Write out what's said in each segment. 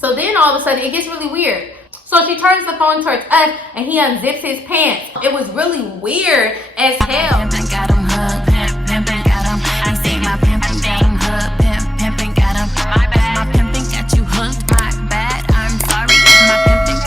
So then all of a sudden it gets really weird. So she turns the phone towards us and he unzips his pants. It was really weird as hell.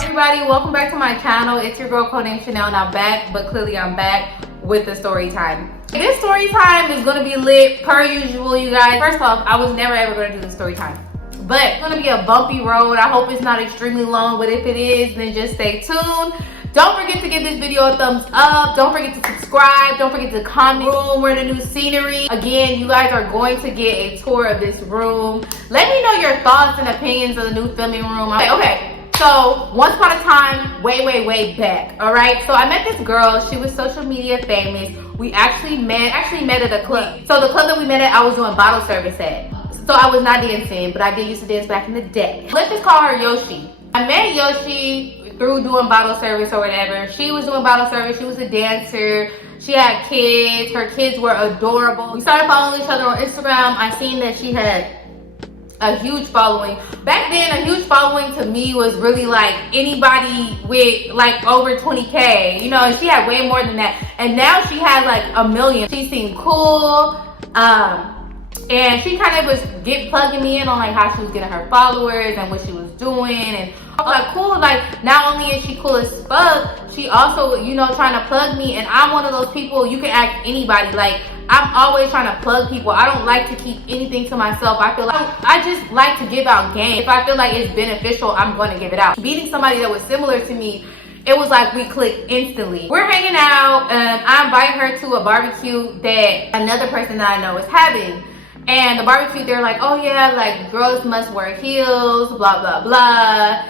Everybody, welcome back to my channel. It's your girl Codenamechanel, and I'm back, but clearly I'm back with the story time. This story time is gonna be lit per usual, you guys. First off, I was never ever gonna do the story time, but it's gonna be a bumpy road. I hope it's not extremely long, but if it is, then just stay tuned. Don't forget to give this video a thumbs up. Don't forget to subscribe. Don't forget to comment. Room, we're in the new scenery. Again, you guys are going to get a tour of this room. Let me know your thoughts and opinions of the new filming room. Okay. So once upon a time, way back, all right? So I met this girl. She was social media famous. We actually met at a club. So the club that we met at, I was doing bottle service at. So I was not dancing, but I did used to dance back in the day. Let's just call her Yoshi. I met Yoshi through doing bottle service or whatever. She was doing bottle service. She was a dancer. She had kids. Her kids were adorable. We started following each other on Instagram. I seen that she had a huge following. Back then, a huge following to me was really like anybody with like over 20K, you know, and she had way more than that. And now she has like 1 million. She seemed cool. And she kind of was plugging me in on like how she was getting her followers and what she was doing. And I was like, cool, like not only is she cool as fuck, she also, you know, trying to plug me. And I'm one of those people, you can ask anybody, like I'm always trying to plug people. I don't like to keep anything to myself. I feel like I just like to give out game. If I feel like it's beneficial, I'm going to give it out. Meeting somebody that was similar to me, it was like we clicked instantly. We're hanging out and I invite her to a barbecue that another person that I know is having. And the barbecue, they're like, oh yeah, like girls must wear heels, blah, blah, blah.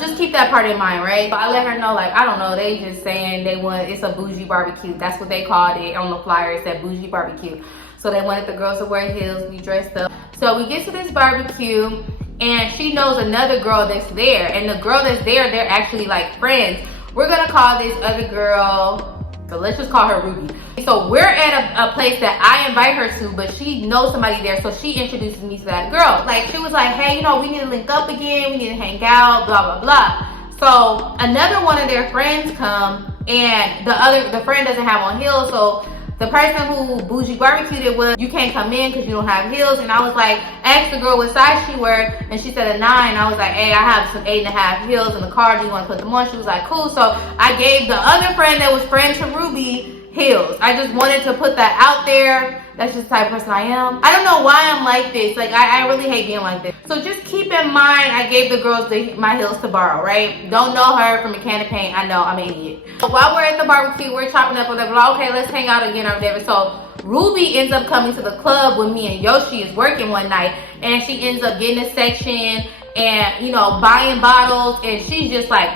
Just keep that part in mind, right? So I let her know, like, I don't know, they just saying they want, it's a bougie barbecue. That's what they called it on the flyer. It said bougie barbecue. So they wanted the girls to wear heels, be dressed up. So we get to this barbecue and she knows another girl that's there. And the girl that's there, they're actually like friends. We're gonna call this other girl, so let's just call her Ruby. So we're at a place that I invite her to, but she knows somebody there, so she introduces me to that girl. Like, she was like, hey, you know, we need to link up again, we need to hang out, blah, blah, blah. So another one of their friends come, and the friend doesn't have on heels, so the person who bougie barbecued it was, you can't come in because you don't have heels. And I was like, asked the girl what size she wore, and she said a 9. I was like, hey, I have some 8.5 heels in the car. Do you want to put them on? She was like, cool. So I gave the other friend that was friend to Ruby heels. I just wanted to put that out there. That's just the type of person I am. I don't know why I'm like this. Like, I really hate being like this. So just keep in mind, I gave the girls my heels to borrow, right? Don't know her from a can of paint. I know, I'm an idiot. So while we're at the barbecue, we're chopping up whatever. Okay, let's hang out again or whatever. So Ruby ends up coming to the club when me and Yoshi is working one night. And she ends up getting a section and, you know, buying bottles, and she's just like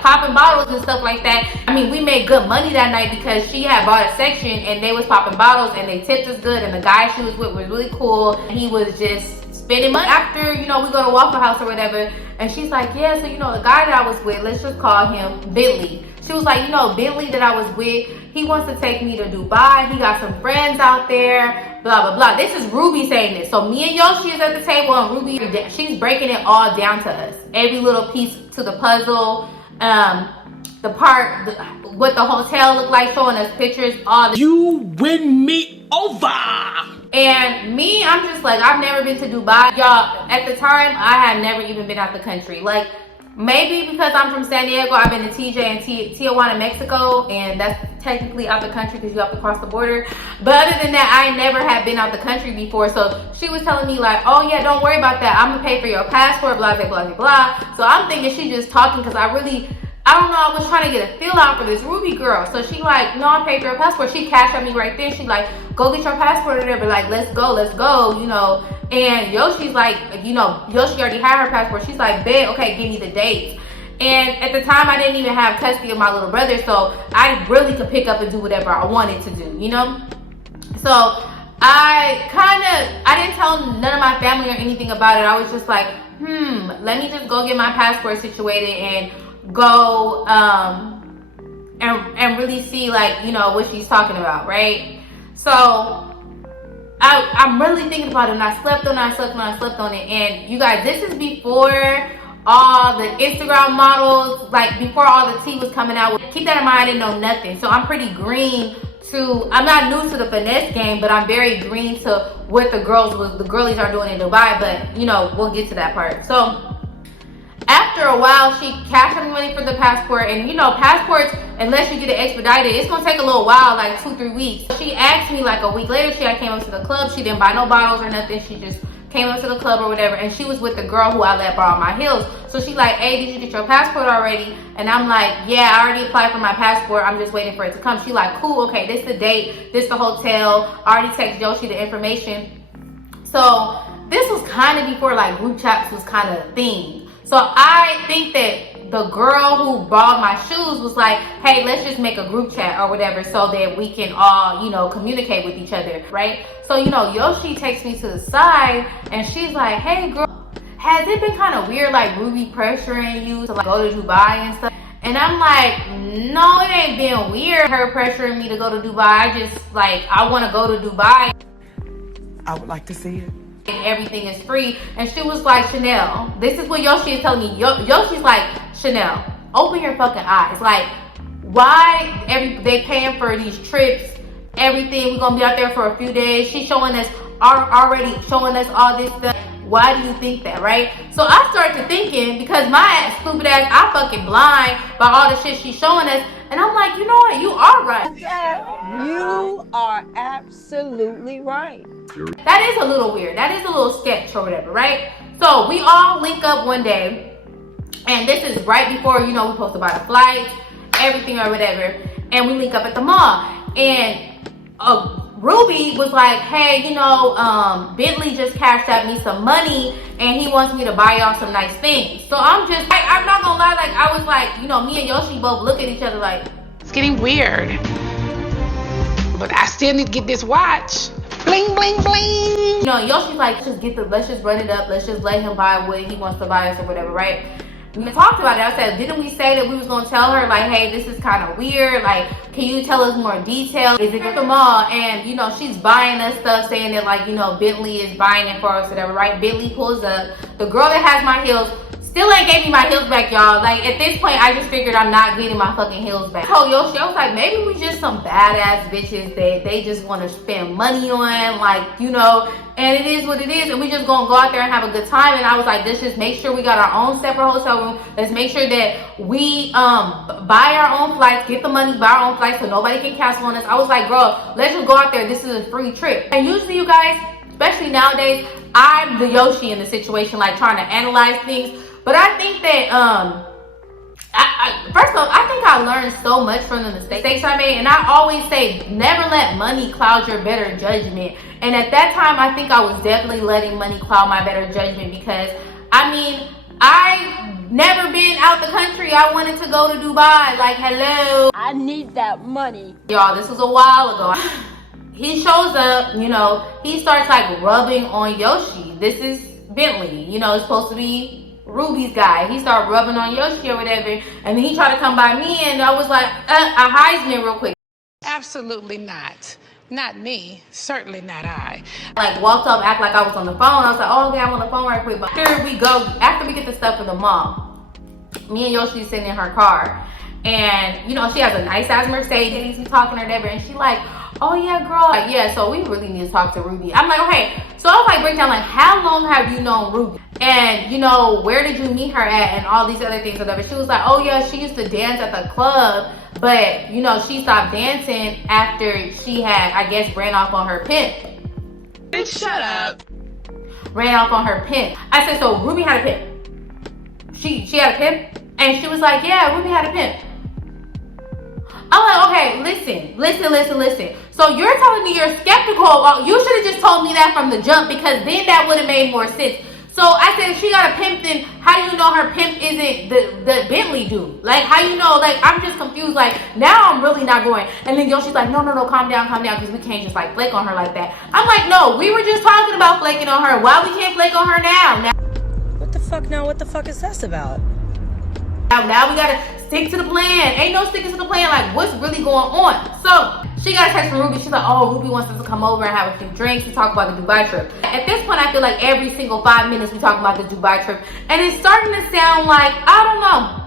popping bottles and stuff like that. I mean, we made good money that night because she had bought a section and they was popping bottles and they tipped us good, and the guy she was with was really cool, and he was just spending money. After, you know, we go to Waffle House or whatever, and she's like, yeah, so you know, the guy that I was with, let's just call him Bentley. She was like, you know, Bentley that I was with, he wants to take me to Dubai. He got some friends out there, blah, blah, blah. This is Ruby saying this. So me and Yoshi is at the table, and Ruby, she's breaking it all down to us. Every little piece to the puzzle, what the hotel looked like, showing us pictures, all the— You win me over! And me, I'm just like, I've never been to Dubai. Y'all, at the time, I had never even been out the country. Like, maybe because I'm from San Diego, I've been to TJ and Tijuana, Mexico, and that's technically out the country because you have to cross the border. But other than that, I never had been out the country before. So she was telling me like, oh yeah, don't worry about that. I'm gonna pay for your passport, blah, blah, blah, blah, blah. So I'm thinking she's just talking because I don't know, I was trying to get a feel out for this Ruby girl. So she like, no, I paid for her passport. She cashed at me right there. She like, go get your passport or whatever. Like, let's go, you know. And Yoshi's like, you know, Yoshi already had her passport. She's like, bet, okay, give me the dates. And at the time, I didn't even have custody of my little brother, so I really could pick up and do whatever I wanted to do, you know? So I didn't tell none of my family or anything about it. I was just like, let me just go get my passport situated and go and really see, like, you know, what she's talking about, right? So I'm really thinking about it, and I slept on it. And you guys, this is before all the Instagram models, like before all the tea was coming out. Keep that in mind, I didn't know nothing. So I'm pretty green to, I'm not new to the finesse game, but I'm very green to what the girlies are doing in Dubai. But you know, we'll get to that part. So after a while, she cashed me money for the passport, and you know, passports, unless you get it expedited, it's gonna take a little while, like 2-3 weeks. She asked me like a week later, I came up to the club. She didn't buy no bottles or nothing. She just came up to the club or whatever, and she was with the girl who I let borrow my heels. So she's like, hey, did you get your passport already? And I'm like, yeah, I already applied for my passport. I'm just waiting for it to come. She like, cool, okay, this the date, this the hotel. I already texted Yoshi the information. So this was kind of before like group chats was kind of a thing. So I think that the girl who bought my shoes was like, hey, let's just make a group chat or whatever so that we can all, you know, communicate with each other, right? So, you know, Yoshi takes me to the side and she's like, hey girl, has it been kind of weird like Ruby pressuring you to like go to Dubai and stuff? And I'm like, no, it ain't been weird, her pressuring me to go to Dubai. I just like, I want to go to Dubai. I would like to see it. And everything is free. And she was like, Chanel, this is what Yoshi is telling me. Yoshi's like, Chanel, open your fucking eyes. Like, why they paying for these trips, everything, we're gonna be out there for a few days. She's showing us, already showing us all this stuff. Why do you think that, right? So I started thinking, because my stupid ass, I fucking blind by all the shit she's showing us. And I'm like, you know what, you are right. You are absolutely right. That is a little weird. That is a little sketch or whatever, right? So we all link up one day, and this is right before, you know, we're supposed to buy the flights, everything or whatever, and we link up at the mall. And Ruby was like, hey, you know, Bentley just cashed out me some money, and he wants me to buy y'all some nice things. So I'm just, I'm not gonna lie, like, I was like, you know, me and Yoshi both look at each other like, it's getting weird. But I still need to get this watch. Bling, bling, bling. You know, Yoshi's like, let's just run it up. Let's just let him buy what he wants to buy us or whatever, right? We talked about it. I said, didn't we say that we was going to tell her, like, hey, this is kind of weird. Like, can you tell us more details? Is it at the mall? And, you know, she's buying us stuff saying that, like, you know, Bentley is buying it for us, whatever, right? Bentley pulls up. The girl that has my heels still ain't gave me my heels back, y'all. Like, at this point, I just figured I'm not getting my fucking heels back. I told Yoshi, I was like, maybe we just some badass bitches that they just want to spend money on, like, you know, and it is what it is, and we just gonna go out there and have a good time. And I was like, let's just make sure we got our own separate hotel room. Let's make sure that we buy our own flights, get the money, buy our own flights so nobody can cancel on us. I was like, girl, let's just go out there. This is a free trip. And usually, you guys, especially nowadays, I'm the Yoshi in the situation, like trying to analyze things. But I think that, first of all, I think I learned so much from the mistakes I made. And I always say, never let money cloud your better judgment. And at that time, I think I was definitely letting money cloud my better judgment because, I mean, I've never been out the country. I wanted to go to Dubai. Like, hello. I need that money. Y'all, this was a while ago. He shows up, you know, he starts like rubbing on Yoshi. This is Bentley, you know, it's supposed to be Ruby's guy. He started rubbing on Yoshi or whatever, and then he tried to come by me, and I was like, a Heisman real quick. Absolutely not. Not me. Certainly not I. Like, walked up, act like I was on the phone. I was like, oh, okay, I'm on the phone right quick. But here we go. After we get the stuff from the mall, me and Yoshi sitting in her car, and, you know, she has a nice-ass Mercedes. We talking or whatever, and she like, oh, yeah, girl. Like, yeah, so we really need to talk to Ruby. I'm like, okay. So I was like, break down, like, how long have you known Ruby? And, you know, where did you meet her at? And all these other things or whatever. She was like, oh, yeah, she used to dance at the club. But, you know, she stopped dancing after she had, I guess, ran off on her pimp. Bitch, shut up. Ran off on her pimp. I said, so Ruby had a pimp. She had a pimp? And she was like, yeah, Ruby had a pimp. I'm like, okay, listen. So you're telling me you're skeptical. Well, you should have just told me that from the jump because then that would have made more sense. So I said, if she got a pimp, then how do you know her pimp isn't the Bentley dude? Like, how you know? Like, I'm just confused. Like, now I'm really not going. And then Yoshi's like, no, calm down, because we can't just, like, flake on her like that. I'm like, no, we were just talking about flaking on her. Why we can't flake on her now? What the fuck now? What the fuck is this about? Now we gotta stick to the plan. Ain't no sticking to the plan. Like, what's really going on? So She got a text from Ruby. She's like, oh, Ruby wants us to come over and have a few drinks and talk about the Dubai trip. At this point, I feel like every single 5 minutes we talk about the Dubai trip. And it's starting to sound like, I don't know.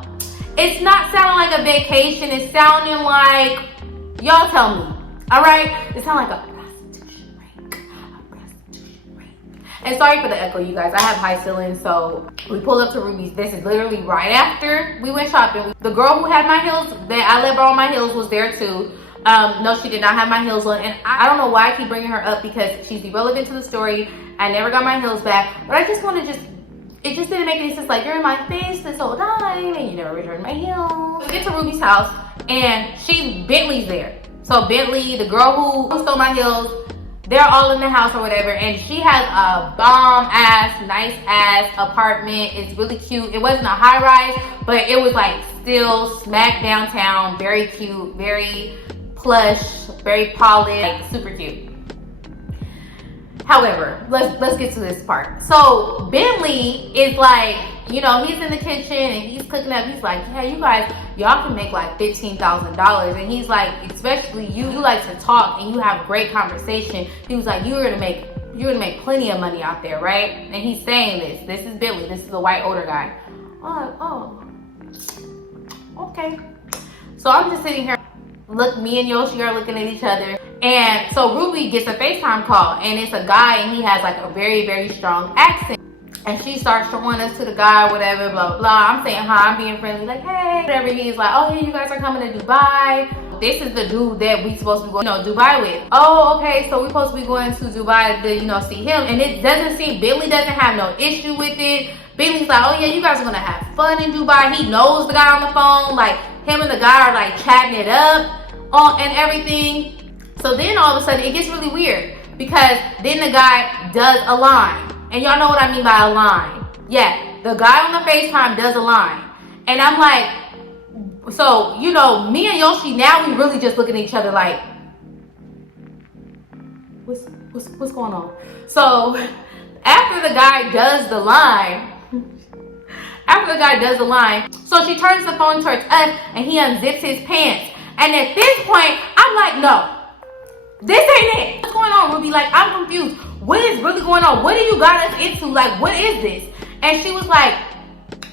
It's not sounding like a vacation. It's sounding like, y'all tell me. All right? It sounds like a prostitution ring. And sorry for the echo, you guys. I have high ceilings, so we pulled up to Ruby's. This is literally right after we went shopping. The girl who had my heels, that I let borrow my heels, was there too. No, she did not have my heels on, and I don't know why I keep bringing her up because she's irrelevant to the story. I never got my heels back, but I just want to it just didn't make any sense. Like, you're in my face this whole time, and you never returned my heels. We get to Ruby's house, and Bentley's there. So Bentley, the girl who stole my heels, they're all in the house or whatever, and she has a bomb-ass, nice-ass apartment. It's really cute. It wasn't a high-rise, but it was, like, still smack downtown, very cute, very plush, very polished, like, super cute. However, let's get to this part. So Bentley is like, you know, he's in the kitchen and he's cooking up. He's like, yeah, you guys, y'all can make like $15,000. And he's like, especially you like to talk and you have great conversation. He was like, you're gonna make plenty of money out there, right? And he's saying this. This is Bentley. This is the white older guy. Oh, okay. So I'm just sitting here. Look, me and Yoshi are looking at each other. And so Ruby gets a FaceTime call, and it's a guy, and he has like a very, very strong accent. And she starts showing us to the guy, whatever, blah, blah, blah. I'm saying hi, I'm being friendly, like, hey, whatever. He's like, oh, yeah, you guys are coming to Dubai. This is the dude that we supposed to be going, Dubai with. Oh, okay, so we supposed to be going to Dubai to, see him. And it doesn't seem, Bentley doesn't have no issue with it. Bentley's like, oh, yeah, you guys are gonna have fun in Dubai. He knows the guy on the phone. Like, him and the guy are like chatting it up and everything. So then all of a sudden it gets really weird because then the guy does a line. And y'all know what I mean by a line. Yeah, the guy on the FaceTime does a line. And I'm like, so, me and Yoshi, now we really just looking at each other like, what's going on? So after the guy does the line, so she turns the phone towards us and he unzips his pants. And at this point, I'm like, no, this ain't it. What's going on, Ruby? Like, I'm confused. What is really going on? What do you got us into? Like, what is this? And she was like,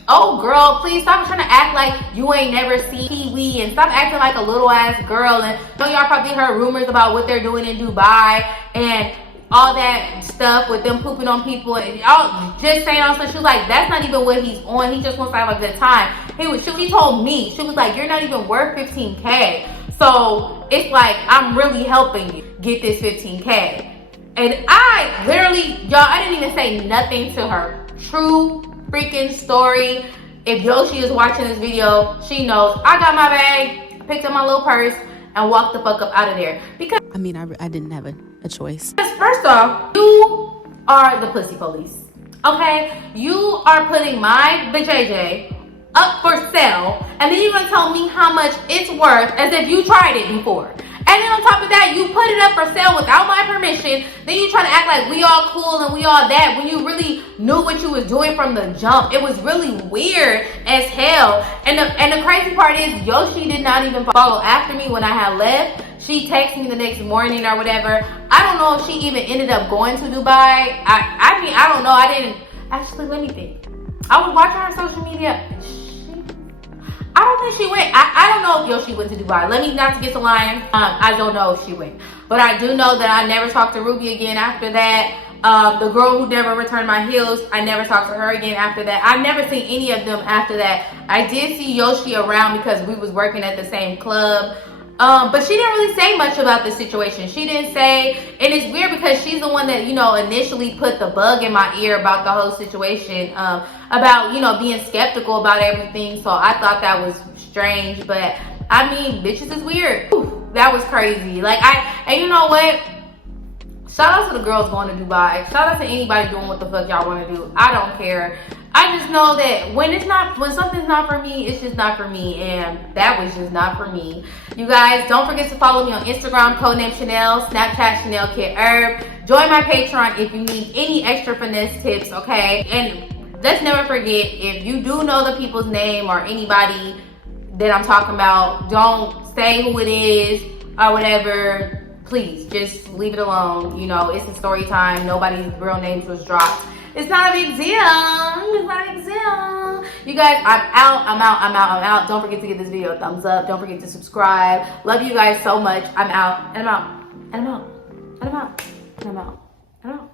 oh, girl, please stop trying to act like you ain't never seen Pee-wee and stop acting like a little ass girl. And y'all probably heard rumors about what they're doing in Dubai and all that stuff with them pooping on people and y'all just saying all stuff. She was like, that's not even what he's on. He just wants to have a good time. She told me, she was like, you're not even worth 15K. So it's like, I'm really helping you get this 15K. And I literally, y'all, I didn't even say nothing to her. True freaking story. If Yoshi is watching this video, she knows I got my bag, picked up my little purse, and walked the fuck up out of there. Because I didn't have a choice. First off, you are the pussy police. Okay? You are putting my BJJ up for sale, and then you're gonna tell me how much it's worth as if you tried it before. And then on top of that, you put it up for sale without my permission. Then you try to act like we all cool and we all that when you really knew what you was doing from the jump. It was really weird as hell. And the crazy part is Yoshi did not even follow after me when I had left. She texted me the next morning or whatever. I don't know if she even ended up going to Dubai. I don't know. I didn't actually, let me think. I was watching her social media. I don't think she went. I don't know if Yoshi went to Dubai. Let me not to get to lying. I don't know if she went. But I do know that I never talked to Ruby again after that. The girl who never returned my heels, I never talked to her again after that. I've never seen any of them after that. I did see Yoshi around because we was working at the same club. But she didn't really say much about the situation. She didn't say, and it's weird because she's the one that, initially put the bug in my ear about the whole situation, about, being skeptical about everything. So I thought that was strange, but bitches is weird. Ooh, that was crazy. And you know what? Shout out to the girls going to Dubai. Shout out to anybody doing what the fuck y'all want to do. I don't care. I just know that when something's not for me, it's just not for me, and that was just not for me. You guys, don't forget to follow me on Instagram, Codenamechanel, Snapchat, Chanel Kid Herb. Join my Patreon if you need any extra finesse tips, okay? And let's never forget, if you do know the people's name or anybody that I'm talking about, don't say who it is. or whatever, please just leave it alone. You know, it's a story time. Nobody's real names was dropped. It's not a big deal. It's not a big deal. You guys, I'm out. Don't forget to give this video a thumbs up. Don't forget to subscribe. Love you guys so much. I'm out. And I'm out. And I'm out. And I'm out. And I'm out. And I'm out.